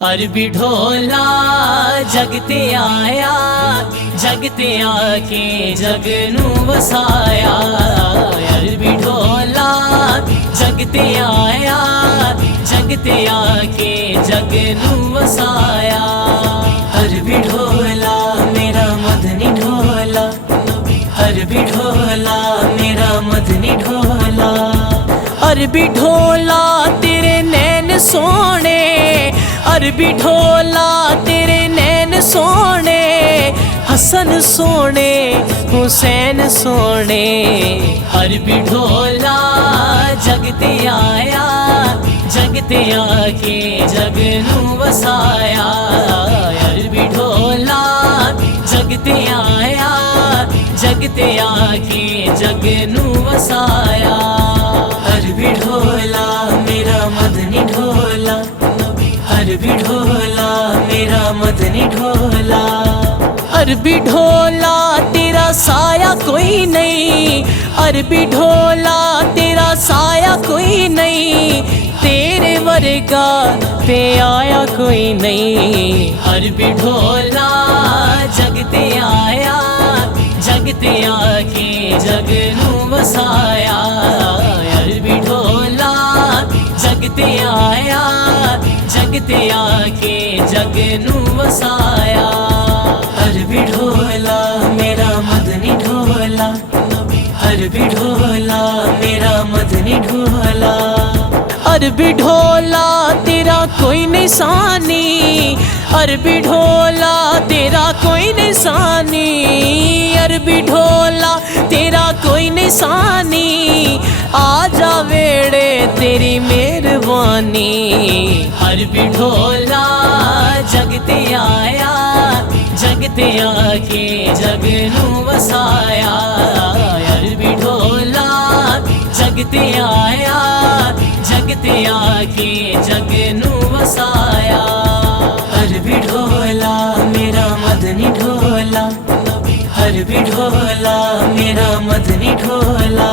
अरबी ढोला जगते आया, जगते आके जग नू वसाया। अरबी ढोला जगते आया, जगते आके जग नू वसाया। अरबी ढोला मेरा मदनी ढोला, अरबी ढोला मेरा मदनी ढोला। अरबी ढोला तेरे नैन सोने, अरबी ढोला तेरे नैन सोने। हसन सोने हुसैन सोने। अरबी ढोला जगते आया, जगते आके जग नू वसाया। अरबी ढोला जगते आया, जगते आके जग नू वसाया। अरबी ढोला मेरा मदनी ढोला, अरबी ढोला मेरा मदनी ढोला। अरबी ढोला तेरा साया कोई नहीं, अरबी ढोला तेरा साया कोई नहीं। तेरे वर्गा पे आया कोई नहीं। अरबी ढोला जगते आया, जगते आके जग नू वसाया। अरबी ढोला जगते आया, जगते आके जग नू वसाया। अरबी ढोला मेरा मदनी ढोला, अरबी ढोला मेरा मदनी ढोला। अरबी ढोला तेरा कोई निशानी, अरबी ढोला तेरा कोई निशानी। अरबी ढोला तेरा कोई निशानी। आजा वेड़े तेरी मेहरबानी। अरबी ढोला जगते आया, जगते आके जग नू वसाया। अरबी ढोला जगते आया, जगते आके जग नू वसाया। अरबी ढोला मेरा मदनी ढोला, अरबी ढोला मेरा मदनी ढोला।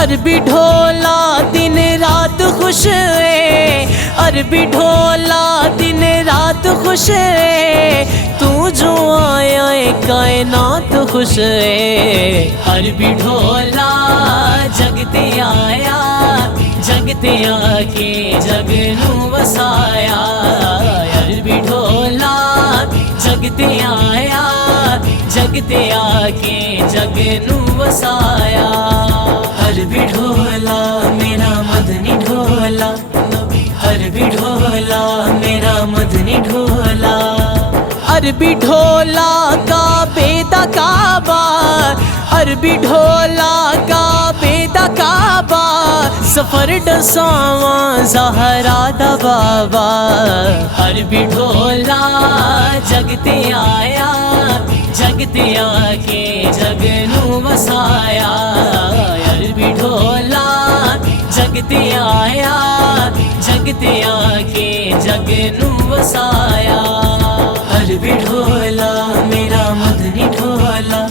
अरबी ढोला दिन रात खुश है, अरबी ढोला दिन रात खुश है। तू जो आया है कायनात खुश है। अरबी ढोला जगते आया, जगते आके जग नू वसाया। अरबी ढोला जगते आया, जगते आके जग नू वसाया। अरबी ढोला मेरा मदनी ढोला, अरबी ढोला मेरा मदनी ढोला। अरबी ढोला का बेदा काबा, अरबी ढोला का बेदा काबा। सफर डसावा ज़हरा दा बाबा। अरबी ढोला जगते आया, जगते आके जग नू वसाया। अरबी ढोला जगते आया, जगते आके जग नू वसाया। अरबी ढोला मेरा मदनी ढोला,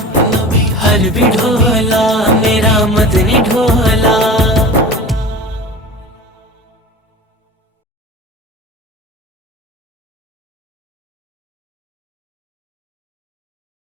अरबी ढोला मेरा मदनी ढोला।